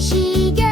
she goes.